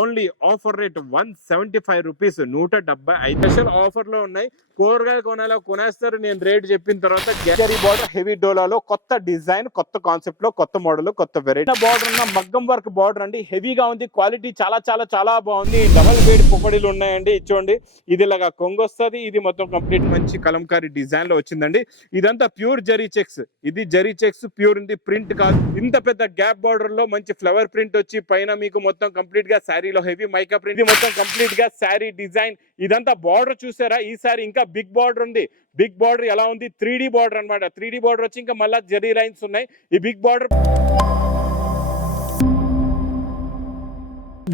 Only offer rate 175 rupees 175 special offer లో ఉన్నాయి. కూరగాయలు కొనాలో కొనేస్తారు నేను రేట్ చెప్పిన తర్వాత. గ్యారీ బార్డర్ హెవీ డోలాలో కొత్త డిజైన్, కొత్త కాన్సెప్ట్ లో, కొత్త మోడల్, కొత్త వెరైటీ బార్డర్ ఉన్న మగ్గం వర్క్ బార్డర్ అండి. హెవీగా ఉంది, క్వాలిటీ చాలా చాలా చాలా బాగుంది. డబల్ వేడి పొకడీలు ఉన్నాయండి. చూడండి ఇది ఇలాగా కొంగు వస్తుంది. ఇది మొత్తం కంప్లీట్ మంచి కలంకారీ డిజైన్ లో వచ్చిందండి. ఇదంతా ప్యూర్ జరీ చెక్స్. ఇది జరీ చెక్స్ ప్యూర్ ఉంది, ప్రింట్ కాదు. ఇంత పెద్ద గ్యాప్ బార్డర్ లో మంచి ఫ్లవర్ ప్రింట్ వచ్చి పైన మీకు మొత్తం కంప్లీట్ గా శారీలో హెవీ మైకా ప్రింట్. ఇది మొత్తం కంప్లీట్ గా శారీ డిజైన్. ఇదంతా బార్డర్ చూసారా? ఈ సారీ ఇంకా బిగ్ బార్డర్ ఉంది. బిగ్ బార్డర్ ఎలా ఉంది? 3D బార్డర్ అన్నమాట. 3D బార్డర్ వచ్చి ఇంకా మళ్ళీ జరీ లైన్స్ ఉన్నాయి. ఈ big border.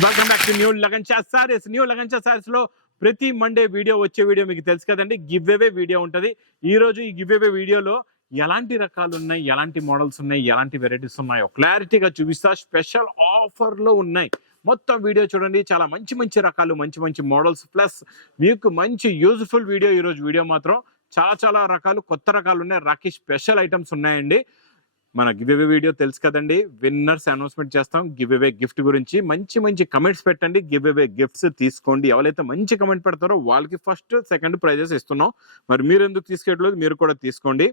Welcome back to new Lagansha saris. New Lagansha saris లో ప్రతి మండే వీడియో వచ్చే వీడియో మీకు తెలుసు కదండి. గివ్ అవే వీడియో ఉంటుంది. ఈ రోజు ఈ గివ్ అవే వీడియోలో ఎలాంటి రకాలు ఉన్నాయి, ఎలాంటి మోడల్స్ ఉన్నాయి, ఎలాంటి వెరైటీస్ ఉన్నాయో క్లారిటీగా చూపిస్తా. స్పెషల్ ఆఫర్లో ఉన్నాయి. మొత్తం వీడియో చూడండి. చాలా మంచి మంచి రకాలు, మంచి మంచి మోడల్స్, ప్లస్ మీకు మంచి యూజ్ఫుల్ వీడియో. ఈరోజు వీడియో మాత్రం చాలా చాలా రకాలు, కొత్త రకాలు ఉన్నాయి. రాఖీ స్పెషల్ ఐటమ్స్ ఉన్నాయండి. మన గివ్ అవే వీడియో తెలుసు కదండి. విన్నర్స్ అనౌన్స్మెంట్ చేస్తాం. గివ్ అవే గిఫ్ట్ గురించి మంచి మంచి కమెంట్స్ పెట్టండి. గివ్ అవే గిఫ్ట్స్ తీసుకోండి. ఎవరైతే మంచి కమెంట్ పెడతారో వాళ్ళకి ఫస్ట్, సెకండ్ ప్రైజెస్ ఇస్తున్నాం. మరి మీరు ఎందుకు తీసుకెళ్ళలేదు? మీరు కూడా తీసుకోండి.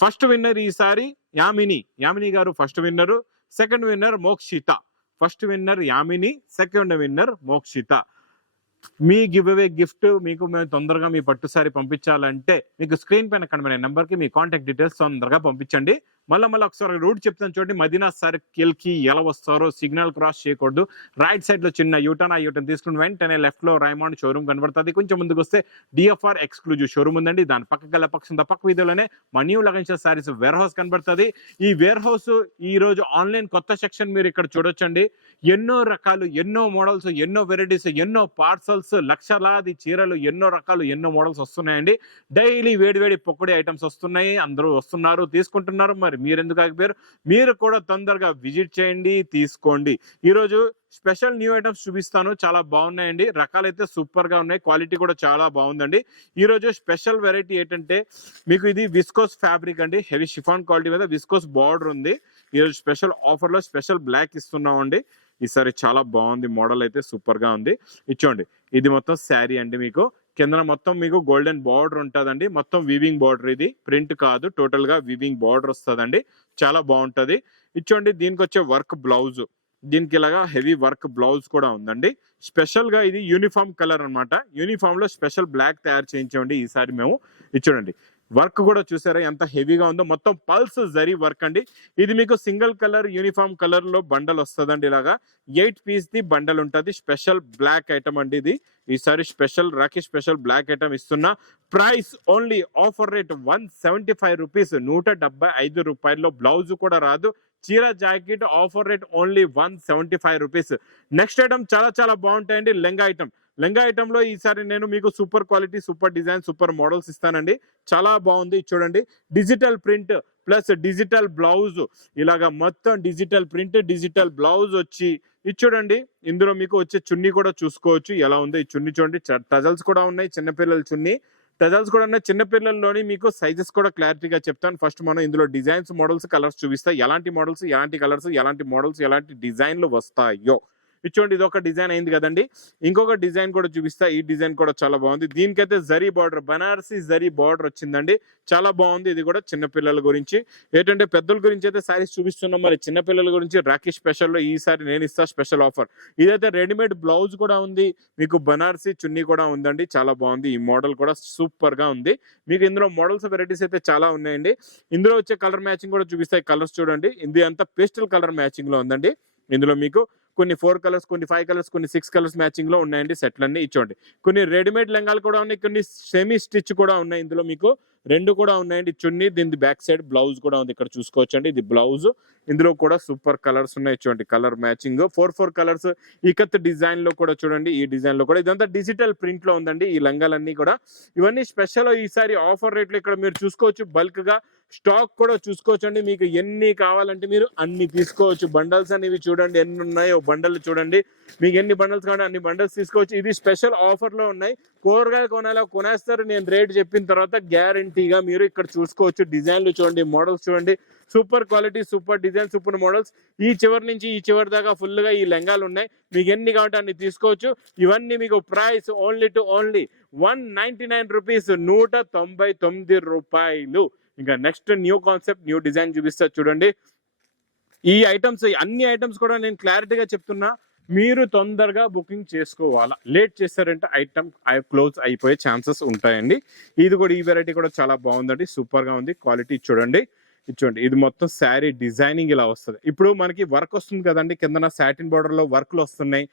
ఫస్ట్ విన్నర్ ఈసారి యామిని గారు first winner. Second winner Mokshita. First winner Yamini, second winner Mokshita. మీ గివ్ అవే గిఫ్ట్ మీకు మేము తొందరగా మీ పట్టు సారీ పంపించాలంటే మీకు స్క్రీన్ పైన కనబడే నెంబర్కి మీ కాంటాక్ట్ డీటెయిల్స్ తొందరగా పంపించండి. మళ్ళీ ఒకసారి రూట్ చెప్తాను చూడండి. మదీనా సర్కిల్ కి ఎలా వస్తారో సిగ్నల్ క్రాస్ చేయకూడదు. రైట్ సైడ్ లో చిన్న యూటర్న్, ఆ యూటర్న్ తీసుకుని వెంటనే లెఫ్ట్ లో రైమాండ్ షోరూమ్ కనబడుతుంది. కొంచెం ముందుకు వస్తే డిఎఫ్ఆర్ ఎక్స్క్లూజివ్ షోరూమ్ ఉందండి. దాని పక్క గల పక్క వీధిలోనే మా new Lagansha saris warehouse కనబడుతుంది. ఈ వేర్ హౌస్ ఈ రోజు ఆన్లైన్ కొత్త సెక్షన్ మీరు ఇక్కడ చూడొచ్చండి. ఎన్నో రకాలు, ఎన్నో మోడల్స్, ఎన్నో వెరైటీస్, ఎన్నో పార్సల్స్, లక్షలాది చీరలు, ఎన్నో రకాలు, ఎన్నో మోడల్స్ వస్తున్నాయండి. డైలీ వేడి పొక్కడి ఐటమ్స్ వస్తున్నాయి. అందరూ వస్తున్నారు, తీసుకుంటున్నారు. మరి మీరు ఎందుకు ఆగిపోయారు? మీరు కూడా తొందరగా విజిట్ చేయండి, తీసుకోండి. ఈరోజు స్పెషల్ న్యూ ఐటమ్స్ చూపిస్తాను. చాలా బాగున్నాయండి. రకాలైతే సూపర్ గా ఉన్నాయి. క్వాలిటీ కూడా చాలా బాగుందండి. ఈ రోజు స్పెషల్ వెరైటీ ఏంటంటే మీకు ఇది విస్కోస్ ఫ్యాబ్రిక్ అండి. హెవీ షిఫాన్ క్వాలిటీ మీద విస్కోస్ బార్డర్ ఉంది. ఈరోజు స్పెషల్ ఆఫర్ లో స్పెషల్ బ్లాక్ ఇస్తున్నాం అండి. ఈసారి చాలా బాగుంది. మోడల్ అయితే సూపర్ గా ఉంది. ఇచ్చోండి ఇది మొత్తం శారీ అండి. మీకు కింద మొత్తం మీకు గోల్డెన్ బార్డర్ ఉంటుందండి. మొత్తం వీవింగ్ బార్డర్. ఇది ప్రింట్ కాదు, టోటల్ గా వీవింగ్ బార్డర్ వస్తుందండి. చాలా బాగుంటది. ఇచ్చోండి దీనికి వచ్చే వర్క్ బ్లౌజ్. దీనికి ఇలాగా హెవీ వర్క్ బ్లౌజ్ కూడా ఉందండి. స్పెషల్ గా ఇది యూనిఫామ్ కలర్ అనమాట. యూనిఫామ్ లో స్పెషల్ బ్లాక్ తయారు చేయించామండి ఈసారి మేము. ఇచ్చోండి వర్క్ కూడా చూసారా ఎంత హెవీగా ఉందో. మొత్తం పల్స్ జరీ వర్క్ అండి. ఇది మీకు సింగిల్ కలర్ యూనిఫామ్ కలర్ లో బండల్ వస్తుందండి. ఇలాగా 8 పీస్ ది బండల్ ఉంటుంది. స్పెషల్ బ్లాక్ ఐటమ్ అండి ఇది. ఈసారి special rakhi special black item ఇస్తున్నా. Price only offer rate 175 rupees 175 రూపాయల్లో. బ్లౌజ్ కూడా రాదు. చీర jacket offer rate only 175 rupees. Next item చాలా చాలా బాగుంటాయండి. లెంగా ఐటమ్. లెంగా ఐటమ్ లో ఈసారి నేను మీకు super quality, super design, super models ఇస్తానండి. చాలా బాగుంది. చూడండి digital print plus digital blouse. ఇలాగా మొత్తం డిజిటల్ ప్రింట్, డిజిటల్ బ్లౌజ్ వచ్చి ఇది చూడండి. ఇందులో మీకు వచ్చే చున్నీ కూడా చూసుకోవచ్చు ఎలా ఉందో. ఈ చున్నీ చూడండి. టజల్స్ కూడా ఉన్నాయి. చిన్నపిల్లల చున్నీ టజల్స్ కూడా ఉన్నాయి. చిన్నపిల్లల్లోని మీకు సైజెస్ కూడా క్లారిటీగా చెప్తాను. ఫస్ట్ మనం ఇందులో డిజైన్స్, మోడల్స్, కలర్స్ చూపిస్తా. ఎలాంటి మోడల్స్, ఎలాంటి కలర్స్, ఎలాంటి మోడల్స్, ఎలాంటి డిజైన్లు వస్తాయో. ఇచ్చోండి ఇది ఒక డిజైన్ అయింది కదండి. ఇంకొక డిజైన్ కూడా చూపిస్తా. ఈ డిజైన్ కూడా చాలా బాగుంది. దీనికైతే జరీ బార్డర్, బనారసి జరీ బార్డర్ వచ్చిందండి. చాలా బాగుంది. ఇది కూడా చిన్నపిల్లల గురించి. ఏంటంటే పెద్దల గురించి అయితే సారీస్ చూపిస్తున్నాం. మరి చిన్నపిల్లల గురించి రాఖీ స్పెషల్లో ఈసారి నేను ఇస్తా స్పెషల్ ఆఫర్. ఇదైతే రెడీమేడ్ బ్లౌజ్ కూడా ఉంది. మీకు బనారసి చున్నీ కూడా ఉందండి. చాలా బాగుంది. ఈ మోడల్ కూడా సూపర్ గా ఉంది. మీకు ఇందులో మోడల్స్, వెరైటీస్ అయితే చాలా ఉన్నాయండి. ఇందులో వచ్చే కలర్ మ్యాచింగ్ కూడా చూపిస్తాయి. కలర్స్ చూడండి. ఇది అంతా పేస్టల్ కలర్ మ్యాచింగ్ లో ఉందండి. ఇందులో మీకు కొన్ని 4 కలర్స్, కొన్ని 5 కలర్స్, కొన్ని 6 కలర్స్ మ్యాచింగ్ లో ఉన్నాయండి. సెట్లన్నీ ఇచ్చోండి. కొన్ని రెడీమేడ్ లెంగాలు కూడా ఉన్నాయి. కొన్ని సెమీ స్టిచ్ కూడా ఉన్నాయి. ఇందులో మీకు రెండు కూడా ఉన్నాయండి. చున్నీ, దీని బ్యాక్ సైడ్ బ్లౌజ్ కూడా ఉంది. ఇక్కడ చూసుకోవచ్చండి. ఇది బ్లౌజ్. ఇందులో కూడా సూపర్ కలర్స్ ఉన్నాయి. చూడండి colour matching 4 colours. Ikat design లో కూడా చూడండి. ఈ డిజైన్ లో కూడా ఇదంతా డిజిటల్ ప్రింట్ లో ఉందండి. ఈ లంగాలన్నీ కూడా ఇవన్నీ స్పెషల్. ఈసారి ఆఫర్ రేట్లు ఇక్కడ మీరు చూసుకోవచ్చు. బల్క్ గా స్టాక్ కూడా చూసుకోవచ్చండి. మీకు ఎన్ని కావాలంటే మీరు అన్ని తీసుకోవచ్చు. బండల్స్ అనేవి చూడండి ఎన్ని ఉన్నాయో. బండల్ చూడండి. మీకు ఎన్ని బండల్స్ కావాలి అన్ని బండల్స్ తీసుకోవచ్చు. ఇది స్పెషల్ ఆఫర్ లో ఉన్నాయి. కూరగాయలు కొనాలో కొనేస్తారు నేను రేట్ చెప్పిన తర్వాత. గ్యారంటీగా మీరు ఇక్కడ చూసుకోవచ్చు. డిజైన్లు చూడండి, మోడల్స్ చూడండి. Super quality, super design, super models. ఈ చివరి నుంచి ఈ చివరి దాకా ఫుల్ గా ఈ లెంగాలు ఉన్నాయి. మీకు ఎన్ని కావాలంటే అన్ని తీసుకోవచ్చు. ఇవన్నీ మీకు price only to only 199 rupees, 199 రూపాయలు. ఇంకా next new concept, new design చూపిస్తా చూడండి. ఈ ఐటమ్స్, అన్ని ఐటమ్స్ కూడా నేను క్లారిటీగా చెప్తున్నా, మీరు తొందరగా బుకింగ్ చేసుకోవాలా. లేట్ చేస్తారంటే ఐటమ్ క్లోజ్ అయిపోయే ఛాన్సెస్ ఉంటాయండి. ఇది కూడా, ఈ వెరైటీ కూడా చాలా బాగుందండి, సూపర్ గా ఉంది. క్వాలిటీ చూడండి, చూడండి. ఇది మొత్తం శారీ డిజైనింగ్ ఇలా వస్తుంది. ఇప్పుడు మనకి వర్క్ వస్తుంది కదండి, కిందన సాటిన్ బార్డర్ లో వర్క్లు వస్తున్నాయి.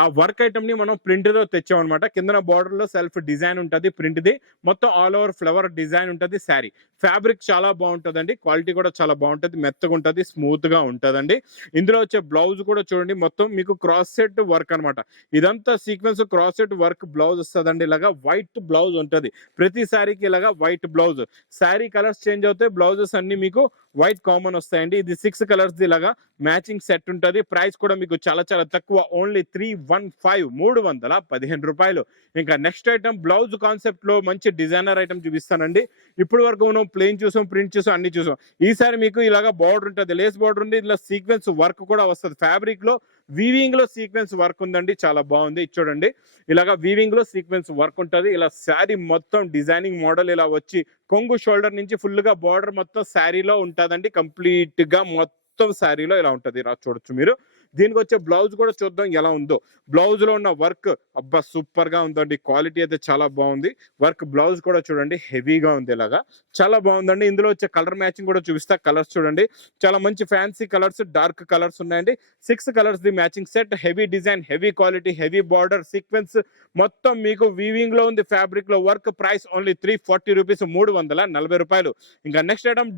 ఆ వర్క్ ఐటమ్ ని మనం ప్రింట్ తో తెచ్చామన్నమాట. కిందన బార్డర్ లో సెల్ఫ్ డిజైన్ ఉంటుంది, ప్రింట్ ది మొత్తం ఆల్ ఓవర్ ఫ్లవర్ డిజైన్ ఉంటుంది. శారీ ఫ్యాబ్రిక్ చాలా బాగుంటుందండి, క్వాలిటీ కూడా చాలా బాగుంటుంది, మెత్తగా ఉంటుంది, స్మూత్ గా ఉంటుందండి. ఇందులో వచ్చే బ్లౌజ్ కూడా చూడండి, మొత్తం మీకు క్రాస్ సెట్ వర్క్ అనమాట. ఇదంతా sequence cross set work blouse వస్తుందండి. ఇలాగా వైట్ బ్లౌజ్ ఉంటుంది ప్రతి శారీకి, ఇలాగా white blouse. Sari colours change అవుతాయి, బ్లౌజెస్ అన్ని మీకు వైట్ కామన్ వస్తాయండి. ఇది 6 కలర్స్ ఇలాగా మ్యాచింగ్ సెట్ ఉంటుంది. ప్రైస్ కూడా మీకు చాలా చాలా తక్కువ, ఓన్లీ 315 రూపాయలు. ఇంకా నెక్స్ట్ ఐటమ్ బ్లౌజ్ కాన్సెప్ట్ లో మంచి డిజైనర్ ఐటమ్ చూపిస్తానండి. ఇప్పుడు వరకు మనం ప్లెయిన్ చూసాం, ప్రింట్ చూసాం, అన్ని చూసాం. ఈసారి మీకు ఇలాగా బార్డర్ ఉంటుంది, లేస్ బార్డర్ ఉంది, ఇలా సీక్వెన్స్ వర్క్ కూడా వస్తుంది. ఫ్యాబ్రిక్ లో వీవింగ్ లో సీక్వెన్స్ వర్క్ ఉందండి, చాలా బాగుంది. చూడండి, ఇలాగా వీవింగ్ లో సీక్వెన్స్ వర్క్ ఉంటుంది. ఇలా శారీ మొత్తం డిజైనింగ్ మోడల్ ఇలా వచ్చి కొంగు షోల్డర్ నుంచి ఫుల్ గా బార్డర్ మొత్తం శారీలో ఉంటుందండి. కంప్లీట్ గా మొత్తం శారీలో ఇలా ఉంటుంది, ఇలా చూడొచ్చు మీరు. దీనికి వచ్చే బ్లౌజ్ కూడా చూద్దాం ఎలా ఉందో. బ్లౌజ్ లో ఉన్న వర్క్ అబ్బా సూపర్ గా ఉందండి, క్వాలిటీ అయితే చాలా బాగుంది. వర్క్ బ్లౌజ్ కూడా చూడండి, హెవీగా ఉంది, ఇలాగా చాలా బాగుందండి. ఇందులో వచ్చే కలర్ మ్యాచింగ్ కూడా చూపిస్తా. కలర్స్ చూడండి, చాలా మంచి ఫ్యాన్సీ కలర్స్, డార్క్ కలర్స్ ఉన్నాయండి. 6 colours the matching set, heavy design, heavy quality, heavy border, sequence మొత్తం మీకు వీవింగ్ లో ఉంది, ఫ్యాబ్రిక్ లో వర్క్. ప్రైస్ ఓన్లీ 340 రూపీస్, 340 రూపాయలు. ఇంకా నెక్స్ట్ ఐటమ్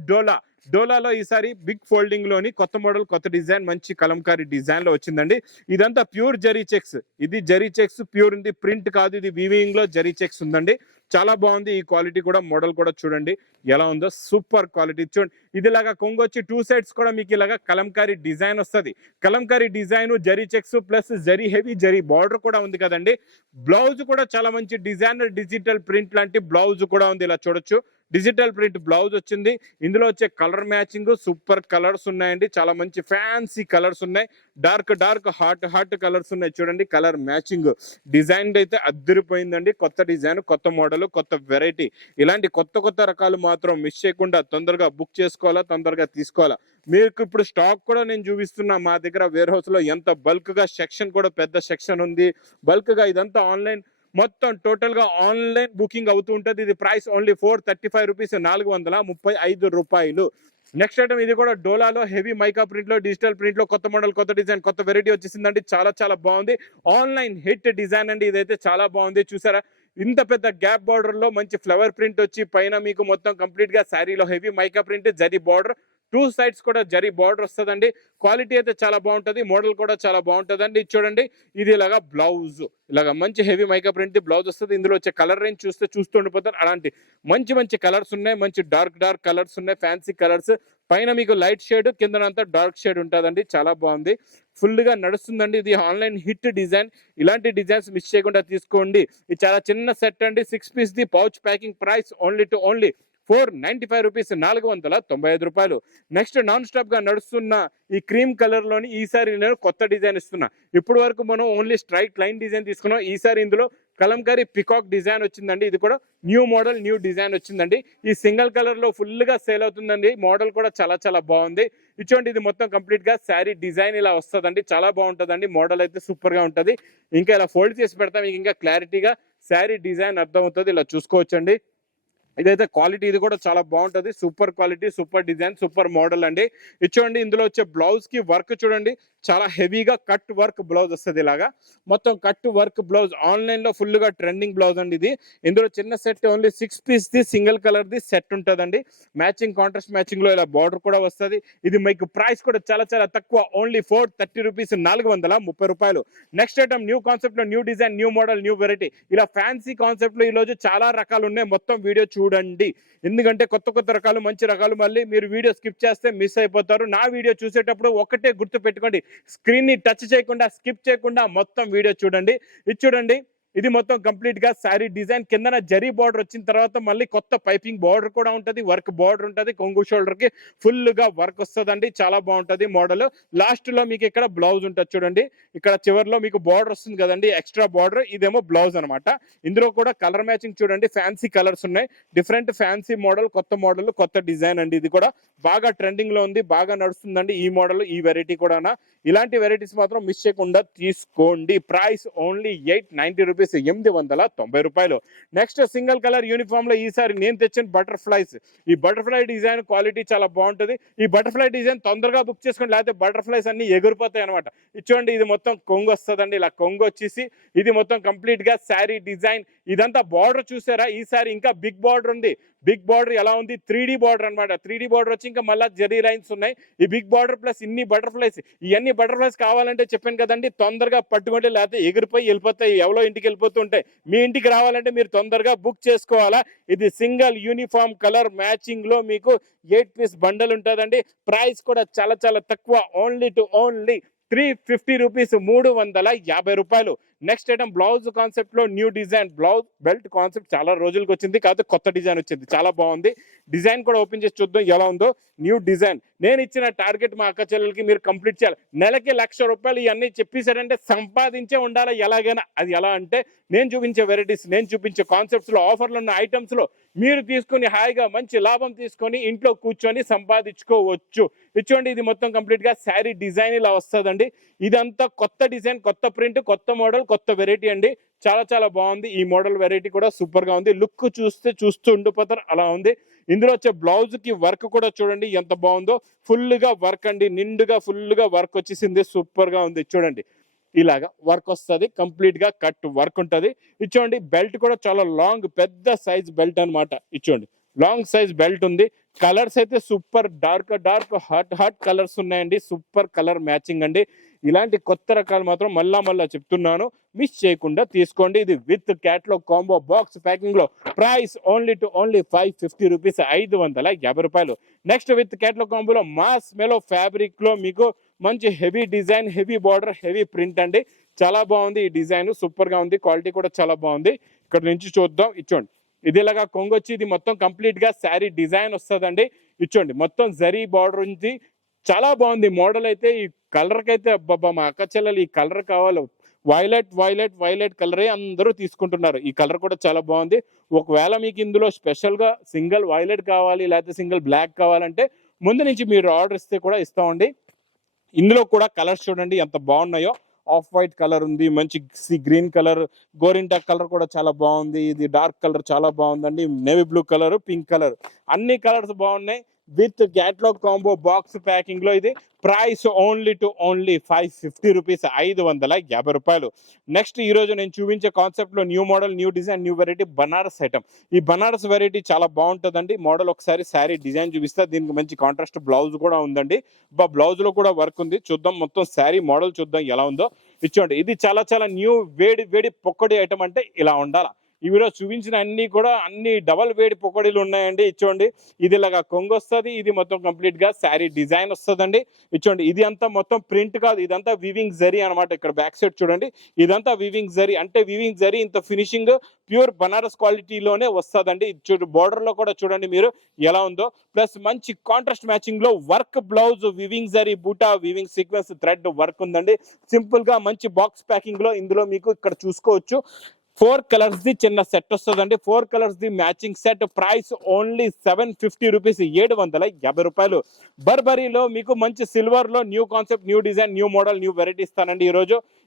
డోలాలో ఈసారి బిగ్ ఫోల్డింగ్ లోని కొత్త మోడల్, కొత్త డిజైన్, మంచి కలంకారీ డిజైన్ లో వచ్చిందండి. ఇదంతా ప్యూర్ జరీ చెక్స్, ఇది జరీ చెక్స్ ప్యూర్ ఉంది, ప్రింట్ కాదు, ఇది వీవింగ్ లో జరీ చెక్స్ ఉందండి. చాలా బాగుంది. ఈ క్వాలిటీ కూడా, మోడల్ కూడా చూడండి ఎలా ఉందో, సూపర్ క్వాలిటీ. చూడండి, ఇది ఇలాగా కొంగు వచ్చి 2 సైడ్స్ కూడా మీకు ఇలాగా కలంకారీ డిజైన్ వస్తుంది. Kalamkari design, zari checks plus zari heavy zari border కూడా ఉంది కదండి. బ్లౌజ్ కూడా చాలా మంచి డిజైనర్ డిజిటల్ ప్రింట్ లాంటి బ్లౌజ్ కూడా ఉంది, ఇలా చూడొచ్చు. డిజిటల్ ప్రింట్ బ్లౌజ్ వచ్చింది. ఇందులో వచ్చే కలర్ మ్యాచింగ్ సూపర్ కలర్స్ ఉన్నాయండి, చాలా మంచి ఫ్యాన్సీ కలర్స్ ఉన్నాయి. డార్క్ హాట్ కలర్స్ ఉన్నాయి. చూడండి, కలర్ మ్యాచింగ్ డిజైన్ అయితే అద్దరిపోయిందండి. కొత్త డిజైన్, కొత్త మోడల్, కొత్త వెరైటీ. ఇలాంటి కొత్త రకాలు మాత్రం మిస్ చేయకుండా తొందరగా బుక్ చేసుకోవాలా, తొందరగా తీసుకోవాలా. మీకు ఇప్పుడు స్టాక్ కూడా నేను చూపిస్తున్నా. మా దగ్గర వేర్ హౌస్ లో ఎంత బల్క్ గా సెక్షన్ కూడా పెద్ద సెక్షన్ ఉంది. బల్క్ గా ఇదంతా ఆన్లైన్, మొత్తం టోటల్ గా ఆన్లైన్ బుకింగ్ అవుతూ ఉంటుంది. ఇది ప్రైస్ ఓన్లీ 435 రూపీస్, 435 రూపాయలు. నెక్స్ట్ ఐటమ్, ఇది కూడా డోలాలో హెవీ మైకా ప్రింట్ లో, డిజిటల్ ప్రింట్ లో కొత్త మోడల్, కొత్త డిజైన్, కొత్త వెరైటీ వచ్చేసిందండి. చాలా బాగుంది. ఆన్లైన్ హిట్ డిజైన్ అండి, ఇదైతే చాలా బాగుంది. చూసారా, ఇంత పెద్ద గ్యాప్ బార్డర్ లో మంచి ఫ్లవర్ ప్రింట్ వచ్చి పైన మీకు మొత్తం కంప్లీట్ గా శారీలో heavy mica print, zari border, 2 sides కూడా జరీ బార్డర్ వస్తుందండి. క్వాలిటీ అయితే చాలా బాగుంటుంది, మోడల్ కూడా చాలా బాగుంటుందండి. చూడండి, ఇది ఇలాగా బ్లౌజ్, ఇలాగా మంచి హెవీ మైకా ప్రింట్ బ్లౌజ్ వస్తుంది. ఇందులో వచ్చే కలర్ రేంజ్ చూస్తూ ఉండిపోతారు. అలాంటి మంచి కలర్స్ ఉన్నాయి, మంచి డార్క్ కలర్స్ ఉన్నాయి, ఫ్యాన్సీ కలర్స్. పైన మీకు లైట్ షేడ్, కిందనంతా డార్క్ షేడ్ ఉంటుందండి. చాలా బాగుంది, ఫుల్ గా నడుస్తుందండి. ఇది ఆన్లైన్ హిట్ డిజైన్. ఇలాంటి డిజైన్స్ మిస్ చేయకుండా తీసుకోండి. ఇది చాలా చిన్న సెట్ అండి, 6 పీస్ ది pouch packing. Price only 495 rupees, 495 రూపాయలు. నెక్స్ట్ నాన్ స్టాప్ గా నడుస్తున్న ఈ క్రీమ్ కలర్ లోని ఈసారి నేను కొత్త డిజైన్ ఇస్తున్నా. ఇప్పుడు వరకు మనం ఓన్లీ స్ట్రైట్ లైన్ డిజైన్ తీసుకున్నాం. ఈసారి ఇందులో కలంకారీ పికాక్ డిజైన్ వచ్చిందండి. ఇది కూడా న్యూ మోడల్, న్యూ డిజైన్ వచ్చిందండి. ఈ సింగిల్ కలర్ లో ఫుల్ గా సేల్ అవుతుందండి. మోడల్ కూడా చాలా బాగుంది. ఇచ్చోండి, ఇది మొత్తం కంప్లీట్ గా శారీ డిజైన్ ఇలా వస్తుందండి. చాలా బాగుంటుందండి, మోడల్ అయితే సూపర్ గా ఉంటుంది. ఇంకా ఇలా ఫోల్డ్ చేసి పెడతాం, మీకు ఇంకా క్లారిటీగా శారీ డిజైన్ అర్థం అవుతుంది. ఇలా చూసుకోవచ్చండి. ఇదైతే క్వాలిటీ, ఇది కూడా చాలా బాగుంటుంది. Super quality, super design, super model అండి. చూడండి, ఇందులో వచ్చే బ్లౌజ్ కి వర్క్ చూడండి, చాలా హెవీగా కట్ వర్క్ బ్లౌజ్ వస్తుంది. ఇలాగా మొత్తం కట్ వర్క్ బ్లౌజ్, ఆన్లైన్ లో ఫుల్ గా ట్రెండింగ్ బ్లౌజ్ అండి ఇది. ఇందులో చిన్న సెట్ ఓన్లీ 6 పీస్ ది సింగిల్ కలర్ ది సెట్ ఉంటుందండి. మ్యాచింగ్, కాంట్రాస్ట్ మ్యాచింగ్ లో ఇలా బార్డర్ కూడా వస్తుంది. ఇది మీకు ప్రైస్ కూడా చాలా తక్కువ, ఓన్లీ 430 రూపీస్, 430 రూపాయలు. నెక్స్ట్ ఐటమ్, న్యూ కాన్సెప్ట్ లో new design, new model, new variety. ఇలా ఫ్యాన్సీ కాన్సెప్ట్ లో ఈ రోజు చాలా రకాలు ఉన్నాయి. మొత్తం వీడియో చూడండి, ఎందుకంటే కొత్త రకాలు, మంచి రకాలు. మళ్ళీ మీరు వీడియో స్కిప్ చేస్తే మిస్ అయిపోతారు. నా వీడియో చూసేటప్పుడు ఒకటే గుర్తు పెట్టుకోండి, స్క్రీన్ ని టచ్ చేయకుండా, స్కిప్ చేయకుండా మొత్తం వీడియో చూడండి. ఇది చూడండి, ఇది మొత్తం కంప్లీట్ గా శారీ డిజైన్ కిందన జరీ బార్డర్ వచ్చిన తర్వాత మళ్ళీ కొత్త పైపింగ్ బార్డర్ కూడా ఉంటది, వర్క్ బార్డర్ ఉంటది, కొంగు షోల్డర్ కి ఫుల్ గా వర్క్ వస్తుందండి. చాలా బాగుంటది మోడల్. లాస్ట్ లో మీకు ఇక్కడ బ్లౌజ్ ఉంటుంది చూడండి, ఇక్కడ చివరిలో మీకు బార్డర్ వస్తుంది కదండి, ఎక్స్ట్రా బార్డర్, ఇదేమో బ్లౌజ్ అనమాట. ఇందులో కూడా కలర్ మ్యాచింగ్ చూడండి, ఫ్యాన్సీ కలర్స్ ఉన్నాయి, డిఫరెంట్ ఫ్యాన్సీ మోడల్, కొత్త మోడల్, కొత్త డిజైన్ అండి. ఇది కూడా బాగా ట్రెండింగ్ లో ఉంది, బాగా నడుస్తుందండి ఈ మోడల్, ఈ వెరైటీ కూడా. ఇలాంటి వెరైటీస్ మాత్రం మిస్ చేయకుండా తీసుకోండి. ప్రైస్ ఓన్లీ 890 రూపీస్, 890 రూపాయలు. నెక్స్ట్ సింగిల్ కలర్ యూనిఫామ్ లో ఈసారి నేను తెచ్చిన బటర్ఫ్లైస్. ఈ బటర్ఫ్లై డిజైన్ క్వాలిటీ చాలా బాగుంటుంది. ఈ బటర్ఫ్లై డిజైన్ తొందరగా బుక్ చేసుకోండి, లేకపోతే బటర్ఫ్లైస్ అన్ని ఎగిరిపోతాయి అనమాట. చూడండి, ఇది మొత్తం కొంగు వస్తుందండి, ఇలా కొంగు వచ్చేసి ఇది మొత్తం కంప్లీట్ గా శారీ డిజైన్. ఇదంతా బార్డర్ చూసారా, ఈసారి ఇంకా బిగ్ బార్డర్ ఉంది. బిగ్ బార్డర్ ఎలా ఉంది, 3D బార్డర్ అనమాట. 3D బార్డర్ వచ్చి ఇంకా మళ్ళీ జరీ లైన్స్ ఉన్నాయి. ఈ బిగ్ బార్డర్ ప్లస్ ఇన్ని బటర్ఫ్లైస్, ఇవన్నీ బటర్ఫ్లైస్ కావాలంటే చెప్పాను కదండి, తొందరగా పట్టుకుంటే లేకపోతే ఎగిరిపోయి వెళ్ళిపోతాయి, ఎవరో ఇంటికి వెళ్ళిపోతుంటాయి. మీ ఇంటికి రావాలంటే మీరు తొందరగా బుక్ చేసుకోవాలా. ఇది సింగిల్ యూనిఫామ్ కలర్ మ్యాచింగ్ లో మీకు 8 పీస్ బండల్ ఉంటుందండి. ప్రైస్ కూడా చాలా చాలా తక్కువ, ఓన్లీ 350 రూపీస్, 350 రూపాయలు. నెక్స్ట్ ఐటమ్ బ్లౌజ్ కాన్సెప్ట్ లో new design, blouse belt concept చాలా రోజులకి వచ్చింది, కాకపోతే కొత్త డిజైన్ వచ్చింది, చాలా బాగుంది. డిజైన్ కూడా ఓపెన్ చేసి చూద్దాం ఎలా ఉందో. New design. నేను ఇచ్చిన టార్గెట్ మా అక్క చెల్లెలకి మీరు కంప్లీట్ చేయాలి. నెలకి 1,00,000 రూపాయలు ఇవన్నీ చెప్పేశారంటే సంపాదించే ఉండాలి ఎలాగైనా. అది ఎలా అంటే నేను చూపించే వెరైటీస్, నేను చూపించే కాన్సెప్ట్స్ లో, ఆఫర్లు ఉన్న ఐటమ్స్ లో మీరు తీసుకొని హాయిగా మంచి లాభం తీసుకొని ఇంట్లో కూర్చొని సంపాదించుకోవచ్చు. ఇచ్చోండి, ఇది మొత్తం కంప్లీట్ గా శారీ డిజైన్ ఇలా వస్తుందండి. ఇదంతా కొత్త డిజైన్, కొత్త ప్రింట్, కొత్త మోడల్, కొత్త వెరైటీ అండి. చాలా చాలా బాగుంది. ఈ మోడల్ వెరైటీ కూడా సూపర్ గా ఉంది. లుక్ చూస్తూ ఉండిపోతారు, అలా ఉంది. ఇందులో వచ్చే బ్లౌజ్ కి వర్క్ కూడా చూడండి ఎంత బాగుందో. ఫుల్ గా వర్క్ అండి, నిండుగా ఫుల్ గా వర్క్ వచ్చేసింది, సూపర్ గా ఉంది. చూడండి, ఇలాగా వర్క్ వస్తుంది, కంప్లీట్ గా కట్ వర్క్ ఉంటుంది. ఇచ్చోండి, బెల్ట్ కూడా చాలా లాంగ్ పెద్ద సైజ్ బెల్ట్ అనమాట. ఇచ్చోండి, లాంగ్ సైజ్ బెల్ట్ ఉంది. కలర్స్ అయితే సూపర్ డార్క్ హాట్ కలర్స్ ఉన్నాయండి. సూపర్ కలర్ మ్యాచింగ్ అండి. ఇలాంటి కొత్త రకాలు మాత్రం మళ్ళా చెప్తున్నాను, మిస్ చేయకుండా తీసుకోండి. ఇది with catalogue combo box packing లో. ప్రైస్ ఓన్లీ 550 రూపీస్, 550 రూపాయలు. నెక్స్ట్ విత్ క్యాట్లాగ్ కాంబోలో మాస్ మెలో ఫ్యాబ్రిక్ లో మీకు మంచి heavy design, heavy border, heavy print అండి. చాలా బాగుంది ఈ డిజైన్, సూపర్ గా ఉంది. క్వాలిటీ కూడా చాలా బాగుంది. ఇక్కడ నుంచి చూద్దాం. ఇచ్చోండి, ఇది ఇలాగా కొంగొచ్చి ఇది మొత్తం కంప్లీట్ గా శారీ డిజైన్ వస్తుందండి. ఇచ్చోండి, మొత్తం జరీ బార్డర్ ఉంది. చాలా బాగుంది మోడల్ అయితే. ఈ కలర్ కి అయితే అబ్బబ్బా, మా అక్క చెల్లెలు ఈ కలర్ కావాలి, వైలెట్ కలరే అందరూ తీసుకుంటున్నారు. ఈ కలర్ కూడా చాలా బాగుంది. ఒకవేళ మీకు ఇందులో స్పెషల్ గా సింగిల్ వైలెట్ కావాలి, లేకపోతే సింగిల్ బ్లాక్ కావాలంటే ముందు నుంచి మీరు ఆర్డర్ ఇస్తే కూడా ఇస్తామండి. ఇందులో కూడా కలర్స్ చూడండి ఎంత బాగున్నాయో. ఆఫ్ వైట్ కలర్ ఉంది, మంచి గ్రీన్ కలర్, గోరింటా కలర్ కూడా చాలా బాగుంది. ఇది డార్క్ కలర్ చాలా బాగుందండి. Navy blue colour, pink colour, అన్ని కలర్స్ బాగున్నాయి. With catalogue combo box packing లో. ఇది ప్రైస్ ఓన్లీ 550 రూపీస్, 550 రూపాయలు. నెక్స్ట్ ఈ రోజు నేను చూపించే కాన్సెప్ట్ లో new model, new design, new variety Banaras item. ఈ బనారస్ వెరైటీ చాలా బాగుంటుందండి. మోడల్ ఒకసారి శారీ డిజైన్ చూపిస్తా. దీనికి మంచి కాంట్రాస్ట్ బ్లౌజ్ కూడా ఉందండి. బ్లౌజ్ లో కూడా వర్క్ ఉంది. చూద్దాం, మొత్తం శారీ మోడల్ చూద్దాం ఎలా ఉందో. ఇచ్చోండి, ఇది చాలా చాలా న్యూ వేడి పొక్కడి ఐటమ్ అంటే ఇలా ఉండాలి. ఈ వీడియో చూపించిన అన్ని డబల్ వేడి పొక్కడీలు ఉన్నాయండి. ఇచ్చోండి, ఇది ఇలాగా కొంగు వస్తుంది. ఇది మొత్తం కంప్లీట్ గా శారీ డిజైన్ వస్తుందండి. ఇచ్చోండి, ఇది అంతా మొత్తం ప్రింట్ కాదు, ఇదంతా వివింగ్ జరీ అనమాట. ఇక్కడ బ్యాక్ సైడ్ చూడండి, ఇదంతా వివింగ్ జరీ. అంటే వివింగ్ జరీ ఇంత ఫినిషింగ్ ప్యూర్ బనారస్ క్వాలిటీలోనే వస్తుందండి. బోర్డర్ లో కూడా చూడండి మీరు ఎలా ఉందో. ప్లస్ మంచి కాంట్రాస్ట్ మ్యాచింగ్ లో వర్క్ బ్లౌజ్, వివింగ్ జరీ బూటా, వివింగ్ సీక్వెన్స్ థ్రెడ్ వర్క్ ఉందండి. సింపుల్ గా మంచి బాక్స్ ప్యాకింగ్ లో. ఇందులో మీకు ఇక్కడ చూసుకోవచ్చు 4 కలర్స్ ది చిన్న సెట్ వస్తుందండి. 4 colours the matching set. Price only 750 rupees, 750 రూపాయలు. బర్బరీలో మీకు మంచి సిల్వర్ లో new concept, new design, new model, new variety ఇస్తానండి.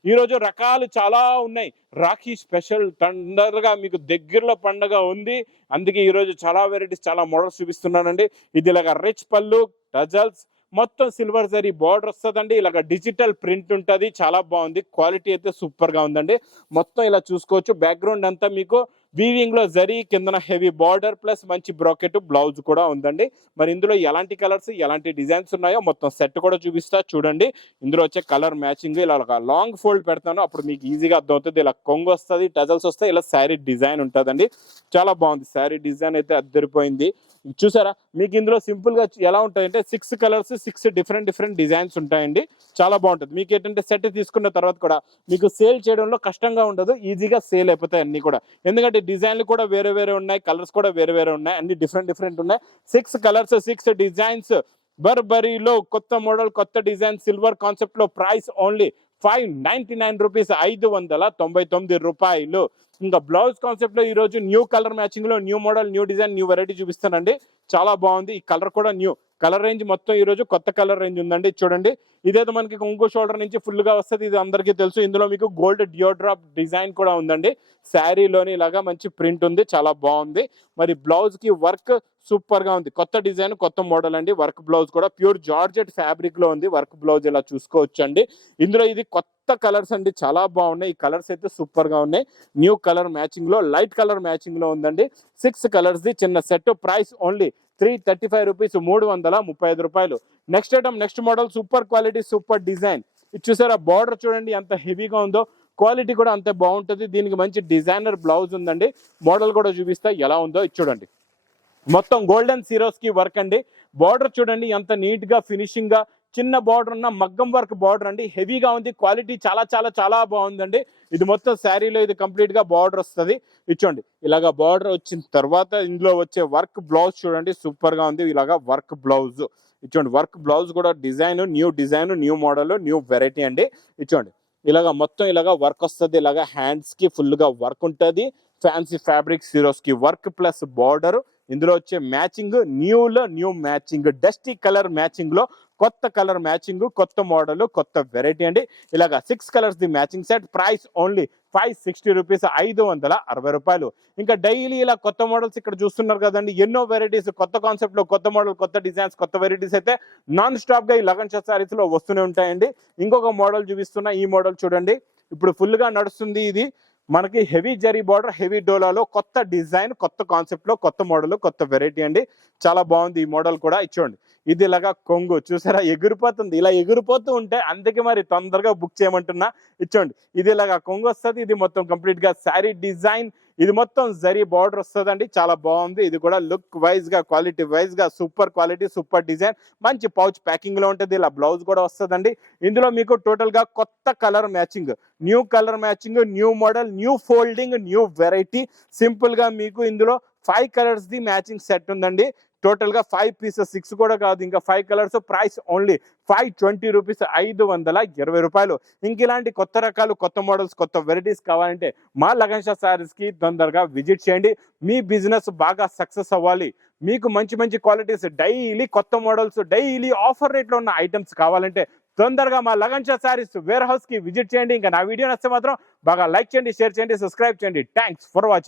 ఈ రోజు రకాలు చాలా ఉన్నాయి. రాఖీ స్పెషల్ తొందరగా మీకు దగ్గరలో పండగ ఉంది, అందుకే ఈ రోజు చాలా వెరైటీస్, చాలా మోడల్స్ చూపిస్తున్నానండి. ఇది ఇలాగా రిచ్ పళ్ళు, టజల్స్, మొత్తం సిల్వర్ జరీ బార్డర్ వస్తుందండి. ఇలాగ డిజిటల్ ప్రింట్ ఉంటుంది, చాలా బాగుంది. క్వాలిటీ అయితే సూపర్ గా ఉందండి. మొత్తం ఇలా చూసుకోవచ్చు. బ్యాక్గ్రౌండ్ అంతా మీకు వీవింగ్ లో జరీ, కిందన హెవీ బార్డర్ ప్లస్ మంచి బ్రాకెట్ బ్లౌజ్ కూడా ఉందండి. మరి ఇందులో ఎలాంటి కలర్స్, ఎలాంటి డిజైన్స్ ఉన్నాయో మొత్తం సెట్ కూడా చూపిస్తా చూడండి. ఇందులో వచ్చే కలర్ మ్యాచింగ్ ఇలా లాంగ్ ఫోల్డ్ పెడతాను, అప్పుడు మీకు ఈజీగా అర్థమవుతుంది. ఇలా కొంగు వస్తుంది, టజల్స్ వస్తాయి, ఇలా శారీ డిజైన్ ఉంటుందండి. చాలా బాగుంది శారీ డిజైన్ అయితే, అద్దరిపోయింది. చూసారా మీకు ఇందులో సింపుల్ గా ఎలా ఉంటాయంటే 6 కలర్స్ 6 డిఫరెంట్ డిజైన్స్ ఉంటాయండి. చాలా బాగుంటుంది. మీకు ఏంటంటే సెట్ తీసుకున్న తర్వాత కూడా మీకు సేల్ చేయడంలో కష్టంగా ఉండదు, ఈజీగా సేల్ అయిపోతాయి అన్ని కూడా. ఎందుకంటే డిజైన్లు కూడా వేరే ఉన్నాయి, కలర్స్ కూడా వేరే ఉన్నాయి, అన్ని డిఫరెంట్ ఉన్నాయి. 6 కలర్స్ 6 డిజైన్స్ బర్బరీలో కొత్త మోడల్ కొత్త డిజైన్ సిల్వర్ కాన్సెప్ట్ లో ప్రైస్ ఓన్లీ 599 రూపీస్, 599 రూపాయలు. ఇంకా బ్లౌజ్ కాన్సెప్ట్ లో ఈ రోజు న్యూ కలర్ మ్యాచింగ్ లో new model new design new variety చూపిస్తానండి. చాలా బాగుంది. ఈ కలర్ కూడా న్యూ కలర్ రేంజ్ మొత్తం ఈ రోజు కొత్త కలర్ రేంజ్ ఉందండి. చూడండి ఇదేదో మనకి కొంగు షోల్డర్ నుంచి ఫుల్ గా వస్తుంది, ఇది అందరికీ తెలుసు. ఇందులో మీకు గోల్డ్ డియోడ్రాప్ డిజైన్ కూడా ఉందండి. శారీలోని ఇలాగా మంచి ప్రింట్ ఉంది, చాలా బాగుంది. మరి బ్లౌజ్ కి వర్క్ సూపర్ గా ఉంది, కొత్త డిజైన్ కొత్త మోడల్ అండి. వర్క్ బ్లౌజ్ కూడా ప్యూర్ జార్జెట్ ఫ్యాబ్రిక్ లో ఉంది. వర్క్ బ్లౌజ్ ఇలా చూసుకోవచ్చు అండి. ఇందులో ఇది కొత్త కలర్స్ అండి, చాలా బాగున్నాయి. ఈ కలర్స్ అయితే సూపర్ గా ఉన్నాయి. న్యూ కలర్ మ్యాచింగ్ లో లైట్ కలర్ మ్యాచింగ్ లో ఉందండి. 6 కలర్స్ ది చిన్న సెట్, ప్రైస్ ఓన్లీ 335 రూపీస్, 335 రూపాయలు. Next item next model super quality super design. ఇది చూసారా బార్డర్ చూడండి ఎంత హెవీగా ఉందో, క్వాలిటీ కూడా అంతే బాగుంటుంది. దీనికి మంచి డిజైనర్ బ్లౌజ్ ఉందండి. మోడల్ కూడా చూపిస్తా ఎలా ఉందో. ఇది చూడండి మొత్తం గోల్డెన్ సీరోస్ కి వర్క్ అండి. బార్డర్ చూడండి ఎంత నీట్ గా ఫినిషింగ్ గా చిన్న బార్డర్ ఉన్న మగ్గం వర్క్ బార్డర్ అండి. హెవీగా ఉంది, క్వాలిటీ చాలా బాగుందండి. ఇది మొత్తం శారీలో ఇది కంప్లీట్ గా బార్డర్ వస్తుంది. ఇచ్చోండి ఇలాగా బార్డర్ వచ్చిన తర్వాత ఇందులో వచ్చే వర్క్ బ్లౌజ్ చూడండి సూపర్ గా ఉంది. ఇలాగా వర్క్ బ్లౌజ్ ఇచ్చోండి, వర్క్ బ్లౌజ్ కూడా design new model new variety అండి. ఇచ్చోండి ఇలాగా మొత్తం ఇలాగా వర్క్ వస్తుంది. ఇలాగా హ్యాండ్స్ కి ఫుల్ గా వర్క్ ఉంటుంది. ఫ్యాన్సీ ఫ్యాబ్రిక్ సీరోస్ కి వర్క్ ప్లస్ బార్డర్. ఇందులో వచ్చే matching new matching, dusty colour matching లో కొత్త కలర్ మ్యాచింగ్, కొత్త మోడల్ కొత్త వెరైటీ అండి. ఇలాగా 6 colours the matching set, price only 560 rupees, 560 రూపాయలు. ఇంకా డైలీ ఇలా కొత్త మోడల్స్ ఇక్కడ చూస్తున్నారు కదండి, ఎన్నో వెరైటీస్ కొత్త కాన్సెప్ట్ లో కొత్త మోడల్ కొత్త డిజైన్స్ కొత్త వెరైటీస్ అయితే నాన్ స్టాప్ గా ఈ లగన్ సారీస్ లో వస్తూనే ఉంటాయండి. ఇంకొక మోడల్ చూపిస్తున్నా, ఈ మోడల్ చూడండి ఇప్పుడు ఫుల్ గా నడుస్తుంది. ఇది మనకి హెవీ జరీ బార్డర్ హెవీ డోలాలో కొత్త డిజైన్ కొత్త కాన్సెప్ట్ లో కొత్త మోడల్ కొత్త వెరైటీ అండి. చాలా బాగుంది ఈ మోడల్ కూడా. ఇచ్చోండి ఇది ఇలాగా కొంగు చూసారా ఎగిరిపోతుంది, ఇలా ఎగిరిపోతూ ఉంటే అందుకే మరి తొందరగా బుక్ చేయమంటున్నా. ఇచ్చోండి ఇది ఇలాగా కొంగు వస్తుంది. ఇది మొత్తం కంప్లీట్ గా శారీ డిజైన్, ఇది మొత్తం జరీ బార్డర్ వస్తుందండి. చాలా బాగుంది. ఇది కూడా లుక్ వైజ్ గా క్వాలిటీ వైజ్ గా సూపర్ క్వాలిటీ సూపర్ డిజైన్, మంచి పౌచ్ ప్యాకింగ్ లో ఉంటుంది. ఇలా బ్లౌజ్ కూడా వస్తుందండి. ఇందులో మీకు టోటల్ గా కొత్త colour matching, new colour matching, new model, new folding, new variety. Simple గా మీకు ఇందులో 5 కలర్స్ ది మ్యాచింగ్ సెట్ ఉందండి. టోటల్ గా 5 పీసెస్, 6 కూడా కాదు, ఇంకా 5 కలర్స్. ప్రైస్ ఓన్లీ 520 రూపీస్, 520 రూపాయలు. ఇంక ఇలాంటి కొత్త రకాలు కొత్త మోడల్స్ కొత్త వెరైటీస్ కావాలంటే మా లగన్ సారీస్ కి తొందరగా విజిట్ చేయండి. మీ బిజినెస్ బాగా సక్సెస్ అవ్వాలి, మీకు మంచి క్వాలిటీస్ డైలీ కొత్త మోడల్స్ డైలీ ఆఫర్ రేట్లో ఉన్న ఐటమ్స్ కావాలంటే తొందరగా మా లగన్ సారీస్ వేర్ హౌస్ కి విజిట్ చేయండి. ఇంకా నా వీడియో నచ్చితే మాత్రం బాగా లైక్ చేయండి, షేర్ చేయండి, సబ్స్క్రైబ్ చేయండి. Thanks for watching.